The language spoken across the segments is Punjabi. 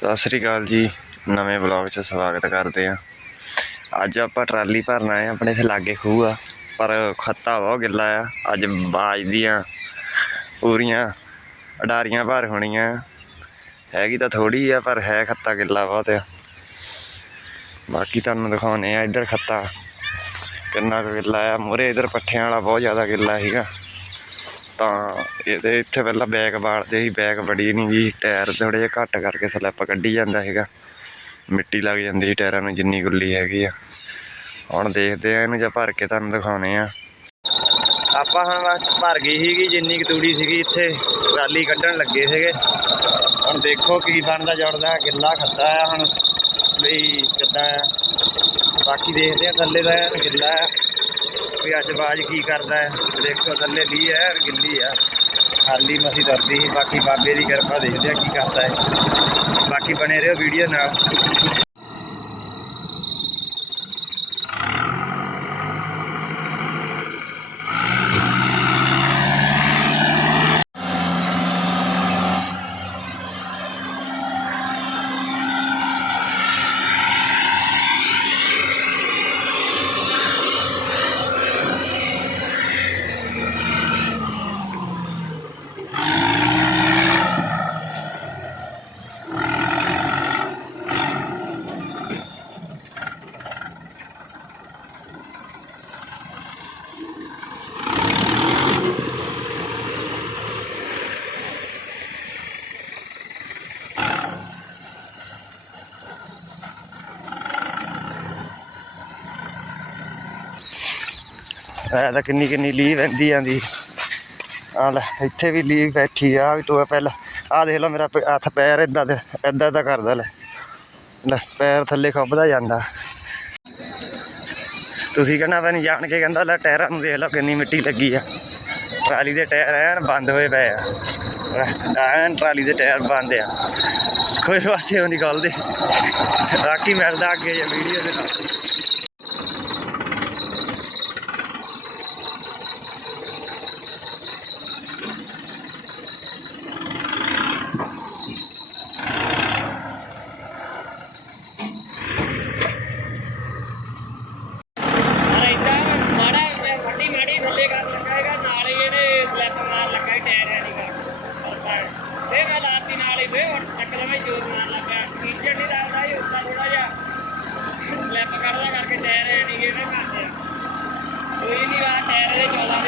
ਸਤਿ ਸ੍ਰੀ ਅਕਾਲ ਜੀ। ਨਵੇਂ ਬਲੌਗ 'ਚ ਸਵਾਗਤ ਕਰਦੇ ਆ ਅੱਜ ਆਪਾਂ ਟਰਾਲੀ ਭਰਨ ਆਏ ਆ ਆਪਣੇ ਇੱਥੇ ਲਾਗੇ ਖੂਹ ਆ, ਪਰ ਖੱਤਾ ਬਹੁਤ ਗਿੱਲਾ ਆ। ਅੱਜ ਬਾਜ ਦੀਆਂ ਪੂਰੀਆਂ ਅਡਾਰੀਆਂ ਭਰ ਹੋਣੀਆਂ। ਹੈਗੀ ਤਾਂ ਥੋੜੀ ਆ, ਪਰ ਹੈ ਖੱਤਾ ਗਿੱਲਾ ਬਹੁਤ ਆ। ਬਾਕੀ ਤੁਹਾਨੂੰ ਦਿਖਾਉਨੇ ਆ ਇੱਧਰ ਖੱਤਾ। ਕਿੰਨਾ ਕੁ ਗਿੱਲਾ ਆ। ਮੂਹਰੇ ਇੱਧਰ ਪੱਠਿਆਂ ਵਾਲਾ ਬਹੁਤ ਜ਼ਿਆਦਾ ਗਿੱਲਾ ਸੀਗਾ। ਤਾਂ ਇਹਦੇ ਇੱਥੇ ਪਹਿਲਾਂ ਬੈਕ ਬਾੜਦੇ ਸੀ ਬੈਕ ਬੜੀ ਨਹੀਂ ਜੀ ਟਾਇਰ ਥੋੜੇ ਜਿਹਾ ਘੱਟ ਕਰਕੇ ਸਲਿੱਪ ਕੱਢੀ ਜਾਂਦਾ ਹੈਗਾ ਮਿੱਟੀ ਲੱਗ ਜਾਂਦੀ ਸੀ ਟਾਇਰਾਂ ਨੂੰ, ਜਿੰਨੀ ਗੁੱਲੀ ਹੈਗੀ ਆ। ਹੁਣ ਦੇਖਦੇ ਆ ਇਹਨੂੰ ਜਾਂ ਭਰ ਕੇ ਤੁਹਾਨੂੰ ਦਿਖਾਉਣੇ ਆ। ਆਪਾਂ ਹੁਣ ਬਸ ਭਰ ਗਈ ਸੀਗੀ, ਜਿੰਨੀ ਕੁ ਤੂੜੀ ਸੀਗੀ ਇੱਥੇ, ਟਰਾਲੀ ਕੱਢਣ ਲੱਗੇ ਸੀਗੇ। ਹੁਣ ਦੇਖੋ ਕੀ ਬਣਦਾ, ਜੁੜਦਾ, ਗਿੱਲਾ ਖੱਤਾ ਆ ਹੁਣ। ਬਈ ਕਿੱਦਾਂ ਬਾਕੀ ਦੇਖਦੇ ਆ ਥੱਲੇ ਦਾ ਗਿੱਲਾ ਆ ਵੀ ਅੱਜ ਬਾਜ ਕੀ ਕਰਦਾ ਹੈ। ਦੇਖੋ ਥੱਲੇ ਲੀ ਹੈ ਗਿੱਲੀ ਆ। ਖਾਲੀ ਮਸੀ ਦਰਦੀ ਸੀ, ਬਾਕੀ ਬਾਬੇ ਦੀ ਕਿਰਪਾ ਦੇਖਦੇ ਆ ਕੀ ਕਰਦਾ ਹੈ। ਬਾਕੀ ਬਣੇ ਰਹੋ ਵੀਡੀਓ ਨਾਲ। ਐ ਤਾਂ ਕਿੰਨੀ ਕਿੰਨੀ ਲੀ ਵਹਿੰਦੀ ਜਾਂਦੀ। ਆ ਲੈ, ਇੱਥੇ ਵੀ ਲੀ ਬੈਠੀ ਆ ਵੀ ਤੂੰ ਪਹਿਲਾਂ। ਆ ਦੇਖ ਲਓ ਮੇਰਾ ਹੱਥ ਪੈਰ ਇਦਾਂ ਦੇ ਇਦਾਂ ਦਾ ਕਰਦਾ ਲੈ। ਲੈ, ਪੈਰ ਥੱਲੇ ਖੁੱਬਦਾ ਜਾਂਦਾ। ਤੁਸੀਂ ਕਹਿੰਦਾ ਪਤਾ ਜਾਣ ਕੇ ਕਹਿੰਦਾ, ਲੈ ਟਾਇਰਾਂ ਨੂੰ ਦੇਖ ਲਓ ਕਿੰਨੀ ਮਿੱਟੀ ਲੱਗੀ ਆ। ਟਰਾਲੀ ਦੇ ਟਾਇਰ ਐਨ ਬੰਦ ਹੋਏ ਪਏ ਆ। ਐਨ ਟਰਾਲੀ ਦੇ ਟਾਇਰ ਬੰਦ ਆ। ਕੋਈ ਪਾਸੇ ਨਹੀਂ ਖੁੱਲਦੇ। ਬਾਕੀ ਮਿਲਦਾ ਅੱਗੇ ਜੇ ਵੀਡੀਓ ਦੇ ਨਾਲ। ਨਹੀਂ ਆ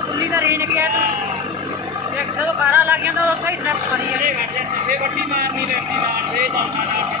19 ਦਾ ਰੇਂਜ ਕਿਹਾ ਗਿਆ ਇੱਕ ਤੋਂ ਕਾਰਾ ਲੱਗ ਜਾਂਦਾ, ਉਦੋਂ ਹੀ ਟਰੱਕ ਫੜੀ ਜਿਹੜੇ ਵੱਡੀ ਮਾਰਨੀ ਲੈਂਦੀ ਮਾਰਦੇ ਦਸਾਂ ਨਾਲ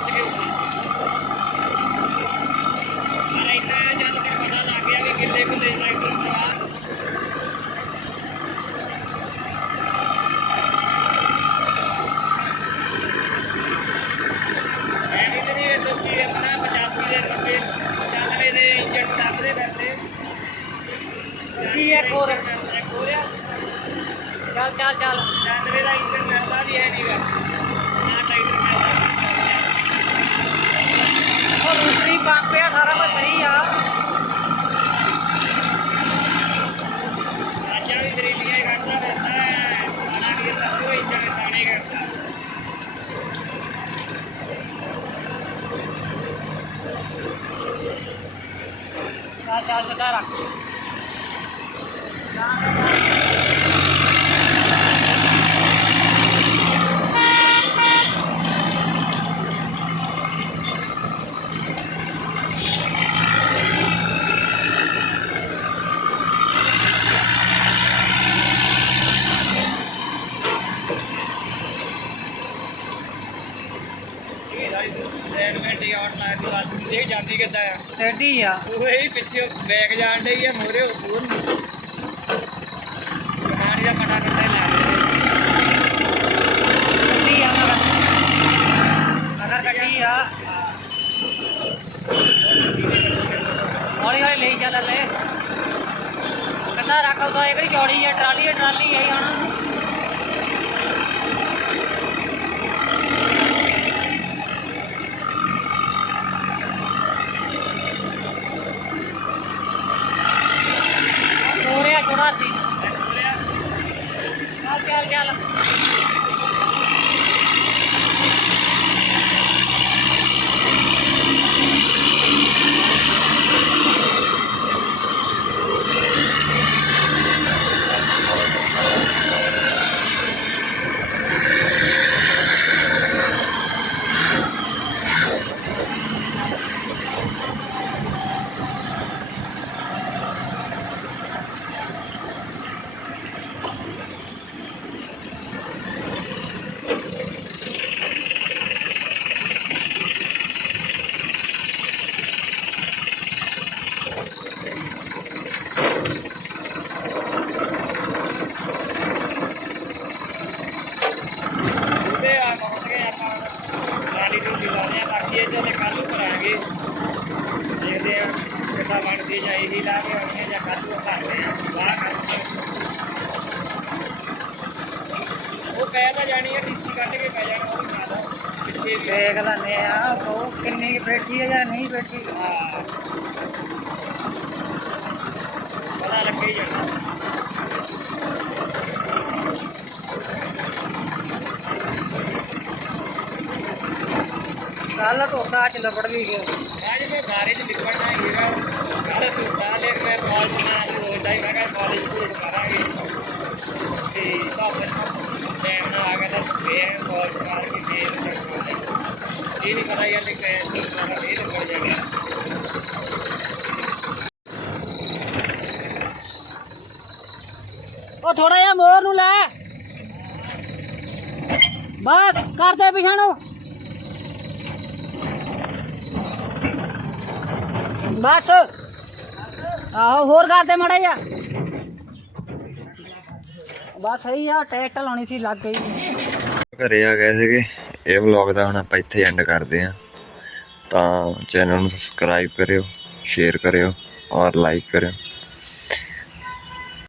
ਬਣਨਾ ਦੀ ਬਸ ਜੇ ਜਾਂਦੀ ਕਿੱਦਾਂ ਆ? ਟੱਡੀ ਆ। ਉਹ ਹੀ ਪਿੱਛੇ ਬੈਕ ਜਾਣ ਡਈ ਆ ਮੋਰੇ ਹੋਰ ਨਹੀਂ। ਪਾਣੀ ਦਾ ਪਟਾ ਕਿੱਦਾਂ ਹੀ ਲਾ ਟੱਡੀ ਆ ਨਾਲ ਅਗਰ ਟੱਡੀ ਆ। ਹੌਲੀ ਹੌਲੀ ਲਈ ਜਾਂਦਾ ਲੈ ਕੰਨਾ ਰੱਖ ਦੋ ਇਹ ਕਿਹੜੀ ਚੌੜੀ ਆ ਟਰਾਲੀ ਆ ਟਰਾਲੀ ਆ ਹੀ ਹੁਣ ਜਾਂ ਨਹੀਂ ਬੈਠੀ। ਪਤਾ ਲੱਗੇ ਜਾਣਾ। ਕੱਲ ਧੋਤਾ ਚ ਲਪੜ ਵੀ ਗਿਆ ਅੱਜ ਮੈਂ ਬਾਰੇ ਚ ਨਿਕਲਣਾ ਹੀਗਾ ਕੱਲ ਤੂੰ ਸਾਲੇ ਮੈਂ ਕਾਲ ਬਣਾ ਕੇ ਰੋਦਾ ਹੀ ਮੈਂ ਕਿਹਾ ਕਾਲਜ ਸ਼ੁਰੂ ਕਰਾਂਗੇ ਤੇ ਬਾਬਾ ਟਾਈਮ ਨਾਲ ਆ ਗਿਆ ਤਾਂ ਫੇਰ ਕਾਲ ਕਰ ਕੇ ਫੇਰ ਇਹ ਨਹੀਂ ਪਤਾ ਯਾਰ ਕਿ ਕਿਹ ਸਾਰਾ ਫੇਰ ਨਿਕਲ ਜਾਣਾ ਉਹ ਥੋੜਾ ਜਿਹਾ ਮੋਰ ਨੂੰ ਲੈ। ਬਸ ਕਰ ਦੇ ਪਿਛਾਂ ਬਸ। ਆਹੋ, ਹੋਰ ਕਰ ਦੇ ਮੜਾ ਜਾ ਬਸ ਸਹੀ ਆ ਟਰੈਕਟਰ ਲਾਉਣੀ ਸੀ, ਲੱਗ ਗਈ। ਘਰੇ ਆ ਗਏ ਸੀਗੇ। ਇਹ ਵਲੌਗ ਦਾ ਹੁਣ ਆਪਾਂ ਇੱਥੇ ਐਂਡ ਕਰਦੇ ਹਾਂ। ਤਾਂ ਚੈਨਲ ਨੂੰ ਸਬਸਕ੍ਰਾਈਬ ਕਰਿਓ ਸ਼ੇਅਰ ਕਰਿਓ ਔਰ ਲਾਈਕ ਕਰਿਓ।